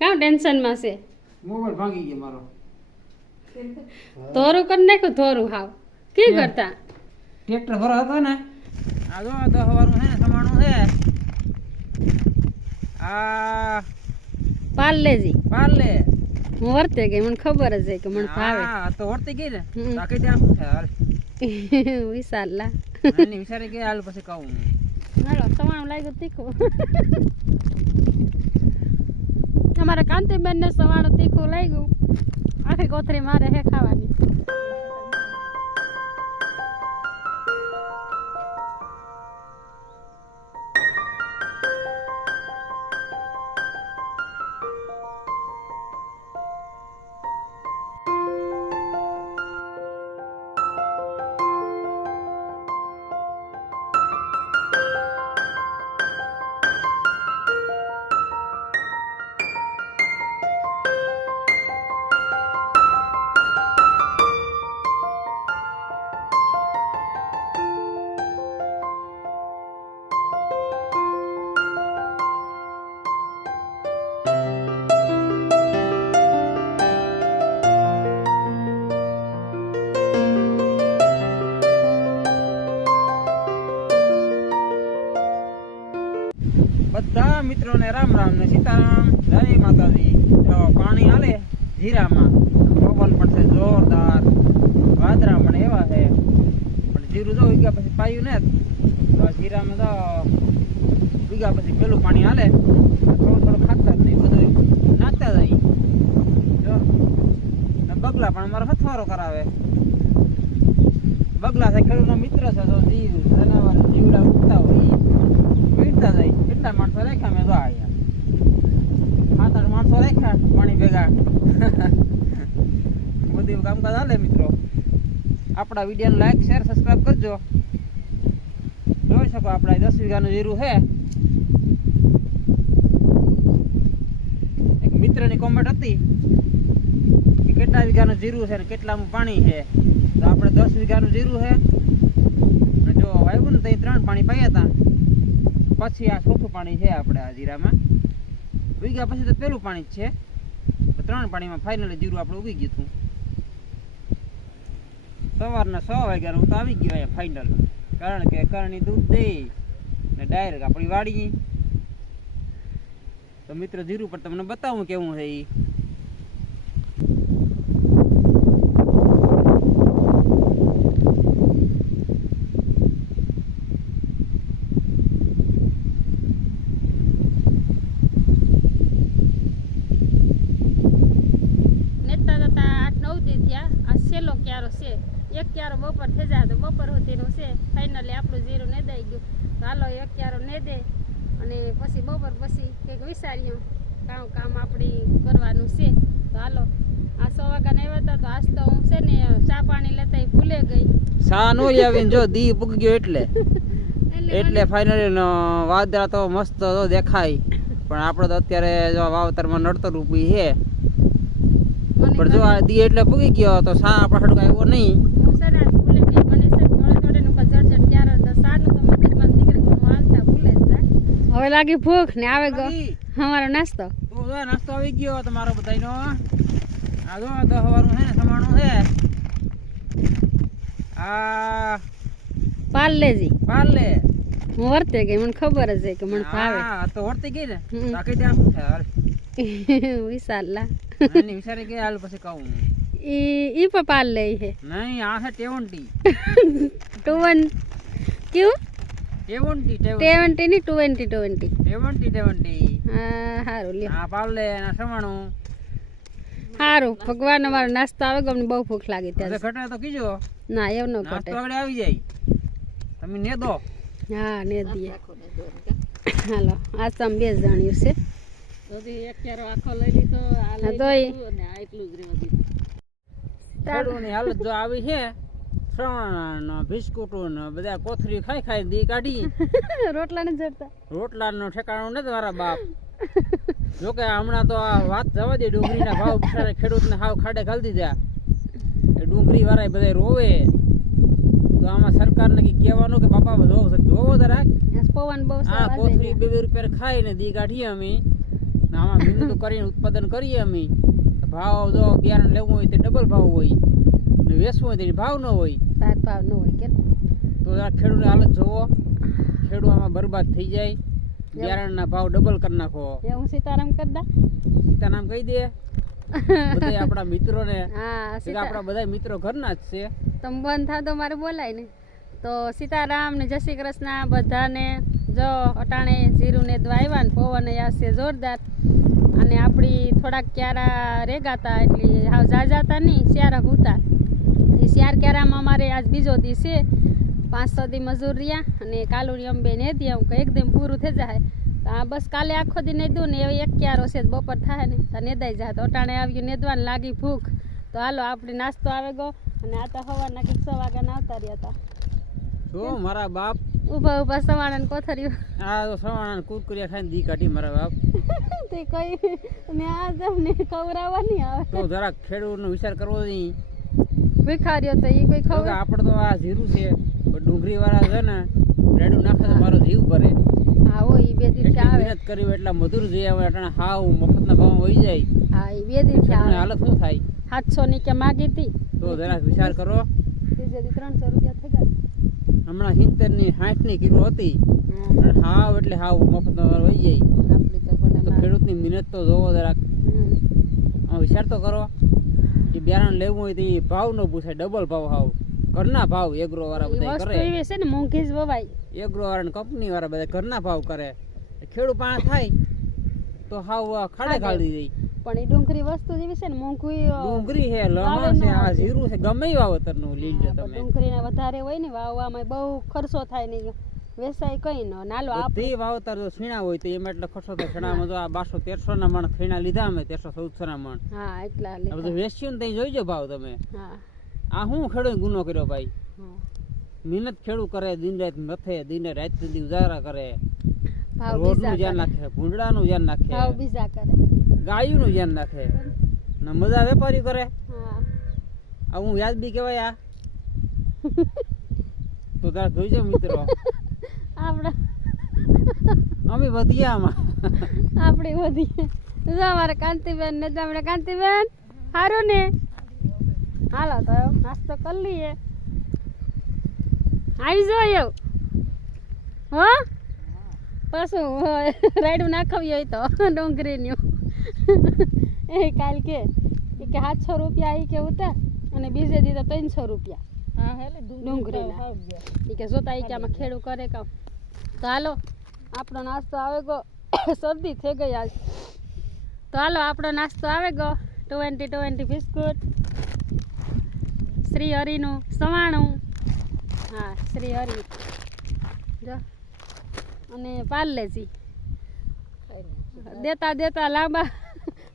કામ ટેન્શનમાં છે? મોબાઈલ ભાંગી ગયો મારો. થોરું કરી નાખ્યું થોરું હાવ. કે કરતા? ટ્રેક્ટર ભરો હતો ને? આ જો તો હવારું છે ને સમાણું છે. આ પાલ લેજી. પાર્લે હું વર્તે ગઈ મને ખબર જ છે કે મને ભાવે. હા તો વર્તે ગઈ ને. બાકી ત્યાં શું છે હાલ? વિશાલા એની વિચારી કે હાલ પછી કહું હાલો સમાણું લાગ્યું તીખું. અમારા કાંતિબેન ને સવાણું તીખું લાગ્યું આખી કોથરી મારે હે ખાવાની. હથવારો કરાવે. બગલા છે ખેડૂતનો મિત્ર છે તો જીવ જનાવર, જીવડા ઉગતા હોય, ઈ. જાય. કેટલા માણસો રાખ્યા મેં તો અહીંયા? સાત આઠ માણસો રાખ્યા, પાણી ભેગા. બધું કામકાજ હાલે મિત્રો. આપણા વિડીયોને લાઈક શેર સબસ્ક્રાઈબ કરજો. જોઈ શકો આપણા દસ વીઘાનું જીરું છે. એક મિત્રની કોમેન્ટ હતી. કેટલા વીઘાનું જીરું છે ને કેટલામાં પાણી છે? તો આપણે દસ વીઘાનું જીરું છે. અને જો વાવ્યું ને તો ત્રણ પાણી પાયા હતા પછી આ ચોથું પાણી છે આપણે આ જીરામાં. ઉગ્યા પછી તો પહેલું પાણી જ છે. ત્રણ પાણીમાં ફાઇનલી જીરું આપણે ઉગી ગયું હતું. સવારના છ વાગ્યાનું હું તો આવી ગયો અહીંયા ફાઇનલ કારણ કે કરણી દૂધ દે ને ડાયરેક્ટ આપણી વાડી તો મિત્ર જીરું પર તમને બતાવું કેવું છે એ નેતા જતા આઠ નવ દી થયા આ છેલ્લો ક્યારો છે એક ક્યારો બપોર થઈ જાય તો સુધીનું છે. ફાઇનલી આપણું જીરું ને દઈ ગયું. તો હાલો ક્યારો ને દે અને પછી બપોર પછી કંઈક વિચાર્યું કામ કામ આપણી કરવાનું છે. તો હાલો આ સો વાગ્યાને આવ્યા હતા તો આજ તો હું છે ને ચા પાણી લેતા ભૂલે ગઈ. સા નો આવીને જો દી ગયો એટલે. એટલે ફાઇનલી વાદળા તો મસ્ત તો દેખાય. પણ આપણે તો અત્યારે જો વાવતરમાં નડતર રૂપી છે. પણ જો આ દી એટલે પૂગી ગયો તો સા આપણે આવ્યો નહીં હું છે ને આજ ભૂલે ગઈ મને છે ને થોડે થોડે નું જડ જડ ક્યારે તો સાનું તો મગજમાં નીકળી ગયું હું હાલતા ભૂલે જ જાય હવે લાગી ભૂખ ને આવે ગયો અમારો નાસ્તો. નાસ્તો આવી ગયો તમારો બધાનો આ જો તો હવારનું છે ને સમાણું છે. આ પાલ લેજી. પાર્લે હું વર્તે ગઈ મને ખબર જ છે કે મને ભાવે હા તો વર્તે ગઈ ને. બાકી ત્યાં શું થાય? વિશાલા એની વિચારી કે હાલ પછી કહું ઈ ઈ પણ પાલ લે છે. નહીં આ છે ટેવન્ટી ટુવન. કેવું? ટેવન્ટી ટ્વેન્ટી ની ટ્વેન્ટી ટ્વેન્ટી ટેવન્ટી ટેવન્ટી હા સારું લ્યો. આ પાર્લે ના સમાણું. સારું ભગવાન અમારો નાસ્તો આવે ગમને બહુ ભૂખ લાગી ત્યારે. ત્યાં ઘટે તો કીજો. ના એવું ન ઘટે. આગળ આવી જાય. તમે ને દો. હા ને દઈએ. હાલો આ તો બે જાણ્યું છે. હા તો ઈ ખેડૂતની હાલત જો આવી છે શ્રવણ બિસ્કુટો ને બધા કોથરી ખાઈ ખાઈ દી કાઢી. રોટલા ને જડતા. રોટલાનું ઠેકાણું નથી મારા બાપ. જોકે હમણાં તો આ વાત જવા દે ડુંગળીના ભાવ બિચારા ખેડૂતને હાવ ખાડે ખાલી દીધા. એ ડુંગળી વાળા બધા રોવે. તો આમાં સરકારને ને કહેવાનું કે બાપા જોવો જોવો જરાક. પવન બહુ આ કોથરી બે બે રૂપિયા ખાઈને દી કાઢીએ અમે. ને આમાં મહેનત કરીને ઉત્પાદન કરીએ અમે. ભાવ જો બિયારણ લેવું હોય તો ડબલ ભાવ હોય. ને વેચવું હોય તો ભાવ ન હોય. તાર ભાવ ન હોય કે તો આ ખેડૂત હાલત જોવો. ખેડૂત આમાં બરબાદ થઈ જાય. બિયારણના ભાવ ડબલ કરી નાખો. હું સીતારામ કરતા સીતારામ કહી દે. બધા આપણા મિત્રોને. હા આપણા બધા મિત્રો ઘરના જ છે. તમે બંધ થાવ તો મારે બોલાય ને. તો સીતારામ ને જય શ્રી કૃષ્ણ બધાને જો અટાણે જીરું ને દ્વાવ્યા ને પવન આવશે જોરદાર. અને આપણી થોડાક ક્યારા રેગાતા એટલે હાવ જાજાતા નહીં સ્યારક ઉતા એ સ્યાર ક્યારામાં અમારે આજ બીજો દી છે. પાંચસો દી મજૂર રહ્યા અને કાલુની અંબે ને દે હું એક દમ પૂરું થઈ જાય. તો આ બસ કાલે આખો દી નેદું ને એવું એક ક્યારો છે બપોર થાય ને તો નેદાઈ જાય. તો અટાણે આવ્યું નેદવાને લાગી ભૂખ. તો હાલો આપણે નાસ્તો આવે ગયો અને આ તો સવારના કંઈક સો વાગ્યાના આવતા રહ્યા હતા. જો મારા બાપ. ઊભા ઊભા સવાણા કોથર્યું આ તો સવાણા કુરકુરિયા ખાઈને દી કાઢી મારા બાપ. તે કઈ ને આ તમને ખવડાવવા નહીં આવે. તો જરાક ખેડૂતનો વિચાર કરવો નહીં. ભિખાર્યો તો એ કોઈ ખબર? આપણે તો આ જીરું છે ડુંગળી વાળા છે ને રેડું નાખે તો મારો જીવ ભરે. આવો એ બે દિન આવે. મહેનત કરી હોય એટલા મધુર જોઈએ હવે અટાણે હાવ મફતના ભાવ વહી જાય. હા એ બે દિન આવે. હાલત શું થાય? સાતસો ની કે માગી હતી તો જરાક વિચાર કરો. ત્રણસો રૂપિયા થઈ ગયા. હમણાં સિત્તેરની સાઠની કિલો હતી હાવ એટલે હાવ ભાવ વહી જાય. આપણી ની મહેનત તો જોવો જરાક. વિચાર તો કરો. કે બિયારણ લેવું હોય તો એ ભાવ ન પૂછાય ડબલ ભાવ હાવ. ઘરના ભાવ એગ્રો વાળા બધા કરે. એવી છે ને મોંઘી જ વવાય. એગ્રો વાળા કંપની વાળા બધા ઘરના ભાવ કરે. ખેડૂત પાસે થાય તો હાવ ખાડે. ખાડી. દઈ પણ એ ડુંગળી વસ્તુ જેવી છે ને મોંઘી ડુંગળી છે લવણ છે આ જીરું છે ગમે વાવતરનું લઈ લો હા, પણ તમે. ડુંગળીને વધારે હોય ને વાવવામાં બહુ ખર્ચો થાય ને વેસાય કઈ નો નાલો આપ બધી વાવતર જો છીણા હોય તો એમાં એટલે ખર્ચો થાય છીણામાં જો આ બારસો તેરસો ના મણ છીણા લીધા અમે તેરસો ચૌદસો ના મણ. હા એટલા બધું વેચ્યું ને ત્યાં જોઈજો ભાવ તમે. હા. આ હું ખેડો ગુનો કર્યો ભાઈ? મહેનત ખેડૂત કરે દિન રાત મથે દિન રાત સુધી ઉજારા કરે. ભાવ રોડનું ધ્યાન નાખે ભૂંડડાનું ધ્યાન ભાવ નાખે બીજા કરે. ગાયુંનું ધ્યાન નાખે. ને મજા વેપારી કરે. હા. આ હું વ્યાજબી કહેવાય આ? તો તાર જોઈજો મિત્રો. આપણા અમે વધ્યા આમાં. આપણે બધી જો અમારે કાંતિબેન ને તમને કાંતિબેન સારું ને? હાલો તો નાસ્તો કરી લઈએ. આવી જાઓ હો? પાછું રાયડું નાખવી હોય તો ડુંગળીનું. એ કાલ કે એ કે સાતસો રૂપિયા આવી કે ઉતાર અને બીજે દીધા ત્રણસો રૂપિયા. ડુંગળીના. એ કે જોતા કે આમાં ખેડૂ કરે કામ તો હાલો, આપણો નાસ્તો આવે ગયો. શરદી થઈ ગઈ આજ. તો હાલો, આપણો નાસ્તો આવે ગયો. ટ્વેન્ટી ટ્વેન્ટી બિસ્કુટ, શ્રી હરિનું સવાણું હા, શ્રી હરિ. જો, અને પાર્લેજી દેતા દેતા લાંબા,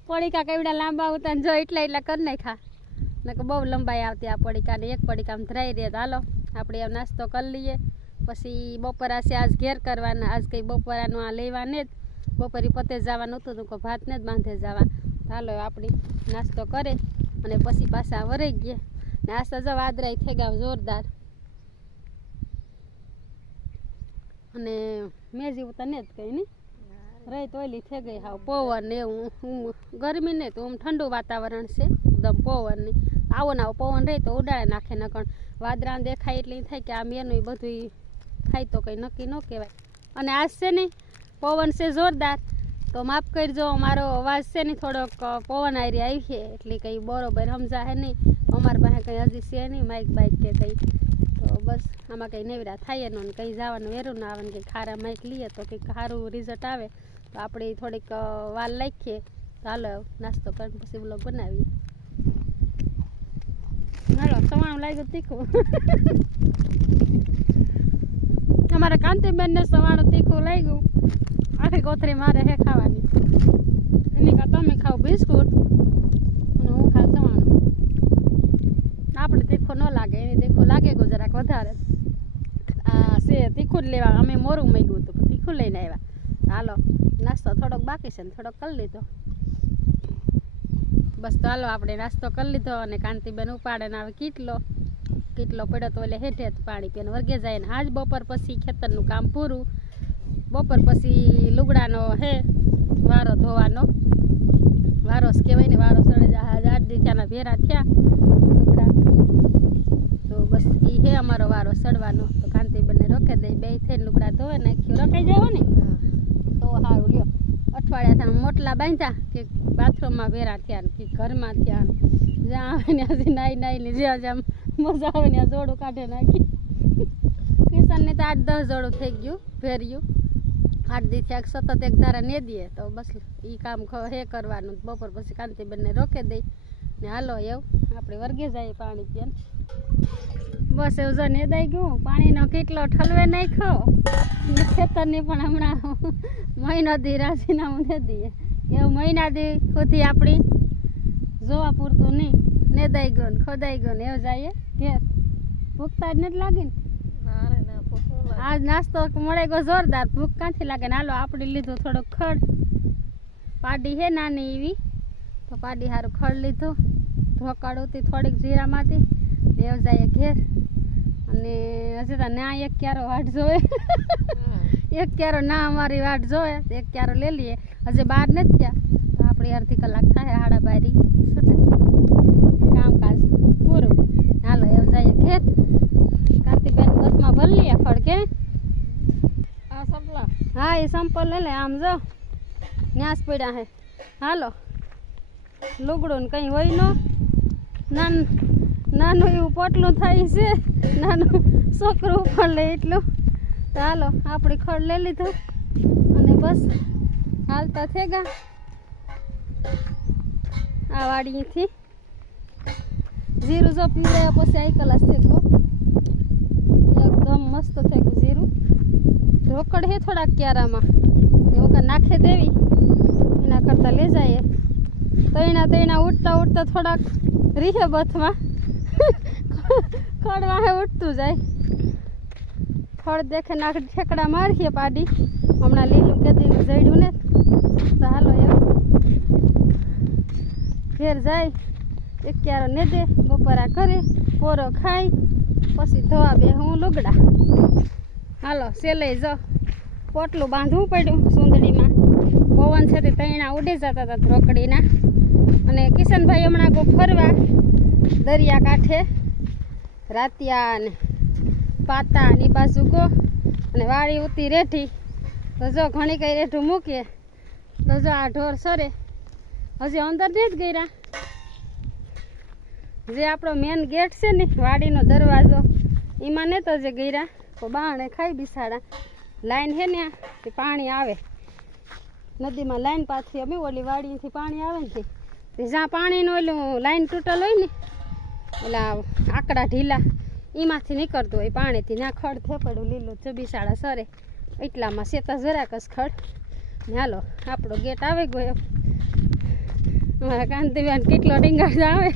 પડીકા કેવડા લાંબા ઉતા જો એટલા એટલા કરી નાખ્યા. નકર બહુ લંબાઈ આવતી આ પડીકાને, એક પડીકામાં ધરાઈ રહે હાલો, આપણે એમ નાસ્તો કરી લઈએ. પછી બપોરા છે આજ ઘેર કરવાના, આજ કંઈ બપોરાનું આ લેવાને જ. બપોરે પતે જવાનું હતું તો ભાતને જ બાંધે જવા. હાલો આપણી નાસ્તો કરે અને પછી પાછા વરાઈ ગયા. ને આજ તો વાદરાય થઈ ગયા, જોરદાર. અને મેં જેવું તને જ કંઈ નહીં. રહી તો ઓલી થઈ ગઈ હાવ, પવન ને હું ગરમી ને તો આમ ઠંડુ વાતાવરણ છે, એકદમ પવન નહીં આવો ને આવો, પવન રહે તો ઉડાડે નાખે નકણ વાદરા દેખાય એટલે થાય કે આ મેનું બધું થાય તો કંઈ નક્કી ન કહેવાય. અને આજ છે ને, પવન છે જોરદાર. તો માફ કરજો મારો અવાજ છે ને થોડોક પવન આરી આવી છે. એટલે કંઈ બરોબર સમજાશે નહીં. અમારી પાસે કંઈ હજી છે નહીં, માઇક બાઇક કે કંઈ. તો બસ, આમાં કંઈ નેવરા થાય ન કંઈ જવાનું વેરું ના આવે, ને કંઈ ખારા માઇક લઈએ તો કંઈક સારું રિઝલ્ટ આવે. તો આપણે થોડીક વાલ રાખીએ તો હાલો, નાસ્તો કરીને પછી બ્લોગ બનાવીએ. હાલો સવાણું લાગ્યું તીખું. અમારા કાંતિબેનને સવાણું તીખું લાગ્યું આખી કોથરી મારે હે ખાવાની. એની કા તમે ખાવ બિસ્કુટ. અને હું ખાવ સવાણું આપણે તીખું ન લાગે, એની તીખું લાગે જરાક વધારે. આ તીખું જ લેવા, અમે મોરું મેગ્યું હતું તીખું લઈને આવ્યા. હાલો, નાસ્તો થોડોક બાકી છે ને થોડોક કરી લીધો. બસ તો હાલો, આપણે નાસ્તો કરી લીધો અને કાંતિબેન ઉપાડે ને આવે કીટલો કીટલો પડ્યો તો એટલે હેઠે પાણી પીને વર્ગે જાય ને આજ બપોર પછી ખેતરનું કામ પૂરું. બપોર પછી લુગડાનો હે, વારો ધોવાનો. વારો કહેવાય ને, વારો સડે આજ આઠ દી ત્યાંના ભેરા થયા લુગડા. તો બસ એ હે અમારો વારો સડવાનો. તો કાંતિબેનને રોકે દઈ બે થઈને લુગડા ધોવે નાખ્યું રોકાઈ જાય ને. તો સારું લ્યો. અઠવાડિયા થાય મોટલા બાંધ્યા કે બાથરૂમમાં વેરા થયા ને કે ઘરમાં થયા જ્યાં આવે ને હજી નાઈ નાઈને જ્યાં જ્યાં મજા આવે ત્યાં જોડું કાઢે નાખી. કિશનને તો આઠ દસ જોડું થઈ ગયું, ભેર્યું. આઠ દી થયા સતત એક ધારા ને દઈએ, તો બસ એ કામ હે કરવાનું. બપોર પછી કાંતિબેનને રોકે દઈ. ને હાલો એવું, આપણે વર્ગે જાય પાણી પીએ બસ એવું જો નેદાઈ ગયું, પાણીનો કેટલો ઠલવે નાખ્યો. ને ખેતરની પણ હમણાં મહિનો દી રાજીનામું દે દઈએ. એવું મહિના દી સુધી આપણી જોવા પૂરતું નહીં. નેદાઈ ગયો ને ખોદાઈ ગયો ને એવું જઈએ. ઘેર. ભૂખતા જ નથી લાગી ને આજ નાસ્તો મળે ગયો જોરદાર. ભૂખ ક્યાંથી લાગે? ને હાલો આપણે લીધું થોડુંક ખડ. પાડી હે નાની એવી. તો પાડી સારું ખડ લીધું. ધોકાડુંથી થોડીક જીરામાંથી. દેવ જાય ઘેર. અને હજી તો ના એક ક્યારો વાટ જોવે. એક ક્યારો ના અમારી વાટ જોવે. એક ક્યારો લઈ લઈએ હજી બાર નથી થયા. તો આપણી અડધી કલાક થાય હાડા બારી. છૂટે કામકાજ. જાય કાર્તિકબેન બસમાં ભરી લઈએ ખડ કે? આ સંપલા. હા એ સંપલ લઈ લે આમ જો. ન્યાસ પડ્યા હે. હાલો. લુગડું ને કંઈ હોય નો. નાન નાનું એવું પોટલું થાય છે. નાનું છોકરું ઉપર લે એટલું. તો હાલો આપણે ખડ લઈ લીધું. અને બસ હાલતા થઈ ગયા આ વાડીથી. જીરું જો પીવડાયા પછી આઈ કલાસ થઈ એકદમ મસ્ત થઈ ગયું જીરું રોકડ હે થોડાક ક્યારામાં. તે વખત નાખે દેવી. એના કરતાં લઈ જાય તૈણા તૈણા ઉઠતા ઉઠતા થોડાક રીહે બથમાં. ખડ વાહે ઉઠતું જાય. ખડ દેખે નાખ ઠેકડા મારીએ પાડી. હમણાં લીલું કેદીનું જડ્યું ને. તો હાલો એમ. ઘેર જાય. એક ને દે, બપોરા કરે, પોરો ખાય, પછી ધોવા બે હું લુગડા. હાલો સેલે જો. પોટલું બાંધવું પડ્યું સુંદડીમાં પવન છે તે તૈણા ઉડી જતા હતા ધ્રોકડીના. અને કિશનભાઈ હમણાં ગો ફરવા દરિયા કાંઠે રાતિયા ને પાતા ની બાજુ ગો. અને વાળી ઉતી રેઠી. તો જો ઘણી કઈ રેઠું મૂકીએ. તો જો આ ઢોર સરે. હજી અંદર નહીં જ ગયરા. જે આપણો મેન ગેટ છે ને, વાડીનો દરવાજો, એમાં ને તો જે ગયરા. તો બાણે ખાઈ બિસાડા. લાઈન હે ને તે પાણી આવે. નદીમાં લાઈન પાછી અમે ઓલી વાડીથી પાણી આવે ને તે. જ્યાં પાણીનું ઓલું લાઈન તૂટેલ હોય ને, ઓલા આકડા ઢીલા, એમાંથી નીકળતું હોય. પાણીથી ના ખડ થેપડું લીલું છે બિસાડા સરે. એટલામાં શેતા જરાક જ ખડ. હાલો, આપણો ગેટ આવે ગયો. અમારા કાંતિબેન કેટલો ડીંગાડ આવે.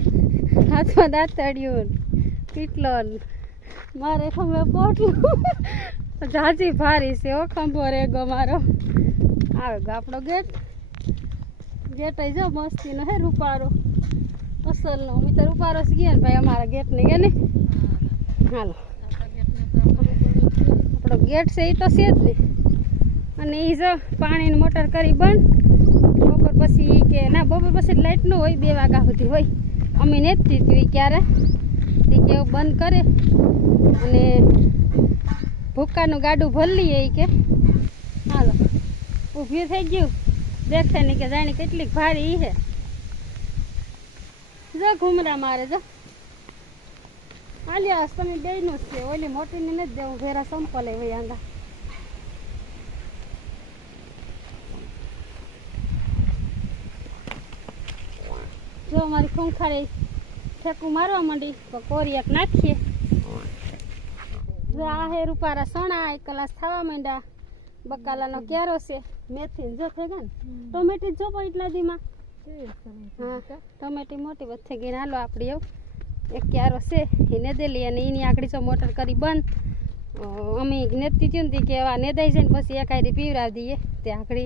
હાથમાં દાંતડિયું કેટલો ન. મારે ખંભે પોટલું. જાજી ભારી છે ઓ ખંભો રે ગો મારો. આવે ગો આપણો ગેટ ગેટ જો મસ્તીનો હે રૂપારો. અસલનો. અમે તો રૂપારો જ ગયા ને ભાઈ, અમારા ગેટને ગયા ને? હાલો. આપણો ગેટ છે એ તો છે જ ને. અને એ જો પાણીની મોટર કરી બંધ. બપોર પછી કે, ના બપોર પછી લાઇટ ન હોય, બે વાગ્યા સુધી હોય. અમે નથી જ દીધી ક્યારે તે કેવું બંધ કરે. અને ભૂક્કાનું ગાડું ભરી લઈએ કે. હાલો. ઊભી થઈ ગયું. દેખાય ને કે જાણી કેટલીક ભારી છે જો ઘૂમરા મારે, જો. હાલ્યા, તમે બેયનું જ છે. ઓલી મોટીને નથી દેવું. ભેરા સંપલે હોય આંગા જો અમારી ખૂંખારી ઠેકું મારવા માંડી તો કોરિયાક નાખીએ. જો આ હે રૂપારા સણા એક કલાસ થવા માંડ્યા. બકાલાનો ક્યારો છે મેથી જો થઈ ગયા ને ટોમેટી જો પણ એટલા દીમાં હા ટોમેટી મોટી વચ્ચે ગઈ હાલો આપણી એવું. એક ક્યારો છે એને દેલી અને એની આગળ જો મોટર કરી બંધ. અમે નેતી ચૂંતી કે એવા નેદાઈ જાય ને પછી એક આરી પીવરાવી દઈએ. તે આગળ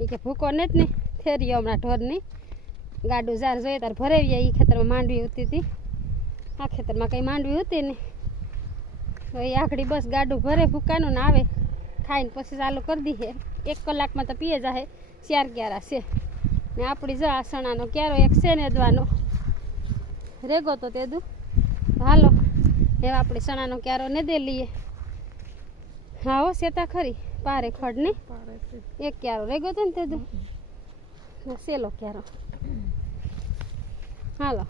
એ કે ભૂકો નથી ને થેરીઓ હમણાં ઢોરની. ગાડું જાર જોઈએ તાર ભરાવીએ એ ખેતરમાં માંડવી ઉતી હતી આ ખેતરમાં કંઈ માંડવી હતી ને તો એ આખડી બસ ગાડું ભરે ભૂકાનું ને આવે. ખાઈને પછી ચાલુ કરી દઈએ. એક કલાકમાં તો પીએ જાહે. ચાર ક્યારા છે. ને આપણી જો આ સણાનો ક્યારો એક છે ને દવાનો રેગો તો તે દુ. હાલો એવા આપણે સણાનો ક્યારો ને દે લઈએ. હા હો સેતા ખરી. પારે ખડ ને એક ક્યારો રેગો તો ને તે દુ. સેલો ક્યારો. હાલો.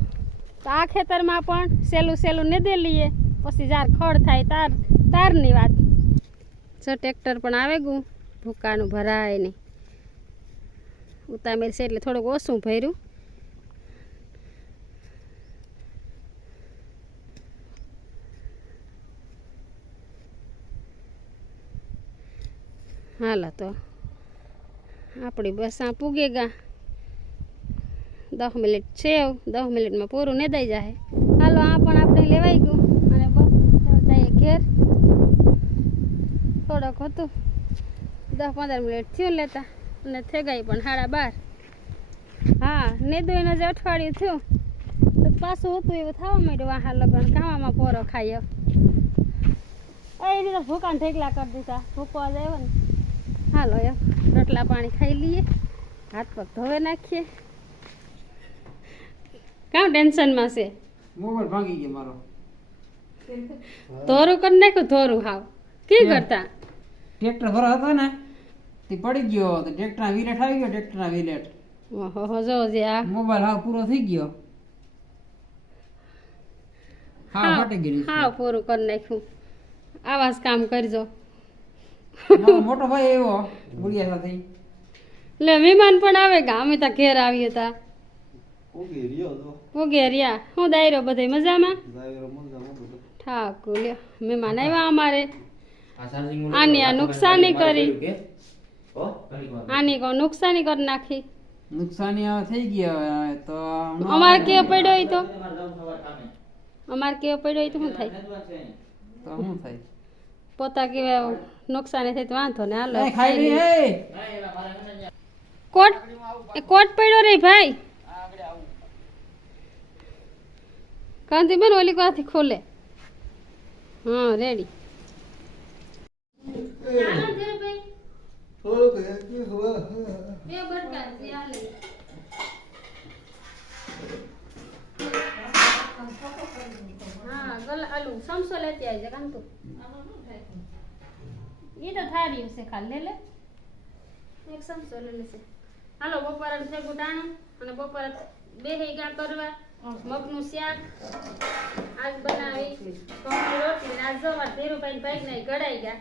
તો આ ખેતરમાં પણ સેલું સેલું ને દે લઈએ, પછી જ્યારે ખડ થાય તાર, તારની વાત. જો ટ્રેક્ટર પણ આવે ગયું ભૂકાનું ભરાય નહીં. ઉતામેર છે એટલે થોડુંક ઓછું ભર્યું. હાલો તો. આપણી બસ આ પૂગે ગા. દસ મિનિટ છે દસ મિનિટમાં પૂરું ને દઈ જાય હાલો, આ પણ આપણે લેવાઈ ગયું. અને બસ જઈએ ઘેર. થોડોક હતું. દસ પંદર મિનિટ થયું લેતા. અને થઈ ગઈ પણ સાડા બાર. હા, નેદું જે અઠવાડિયું થયું. તો પાછું હતું એવું થવા માંડ્યું વાહા લગન. કાવામાં પોરો ખાઈ એ રીતે ભૂકાને ઢેકલા કરી દીધા. ભૂકવા જાય ને. હાલો, એમ. રોટલા પાણી ખાઈ લઈએ. હાથ પગ ધોવે નાખીએ. કામ ટેન્શનમાં છે? મોબાઈલ ભાંગી ગયો મારો. ધોરું કરી નાખ્યું ધોરું હાવ. કે કરતા? ટ્રેક્ટર ભરો હતો ને તે પડી ગયો તો ટ્રેક્ટરના વિલેટ આવી ગયો ટ્રેક્ટરના વિલેટ. ઓહો જો જે આ. મોબાઈલ હાવ પૂરો થઈ ગયો. હા ફાટી હા છે. પૂરું કરી નાખ્યું. આવા જ કામ કરજો. મોટો ભાઈ એવો ગુડિયા સાથે. લે વિમાન પણ આવે કે અમે ત્યાં ઘેર આવીએ તા ઓકે રહ્યો હું દાયરો બધે મજામાં? ઠાકુર લ્યો મહેમાન આવ્યા અમારે. આની આ નુકસાની કરી. આની કહો નુકસાની કરી નાખી. નુકસાની હવે થઈ ગઈ હવે તો અમારે કેવો પડ્યો હોય તો? અમારે કેવો પડ્યો હોય તો શું થાય. તો શું થાય? પોતા કેવા નુકસાની થાય તો વાંધો ને હાલો કોટ એ કોટ પડ્યો રે ભાઈ? કાંતિબેન ઓલી કોથી ખોલે. હા, રેડી. ઈ તો થારી છે ખાલી, લે લે. સમસો લેશે હાલો, બપોરે થઈ ગુટાણું અને બપોરે બે કરવા. મગનું શાક આજ બનાવી. ઘઉંની રોટલી ને આજ જવા ધીરુભાઈ ભાઈ નહીં ઘડાઈ ગયા.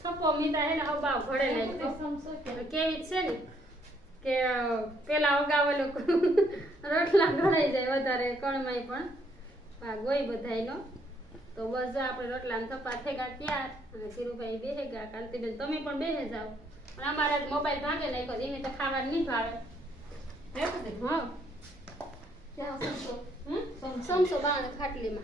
થપ્પો મીઠા હે ને અબાવ ઘડે નાખ્યો. કેવી છે ને કે પેલા અગાવેલો રોટલા ઘડાઈ જાય વધારે કણમાંય પણ. ભાગ હોય બધાયનો. તો બસ આપણે રોટલા ને થપ્પા થેગા ત્યાર અને ધીરુભાઈ બેહે ગયા. કાંતિબેન તમે પણ બેહે જાઓ. પણ અમારે મોબાઈલ ભાગે નાખ્યો એને તો ખાવાનું નહીં ભાવે. હા. संसो बाण खाटली मा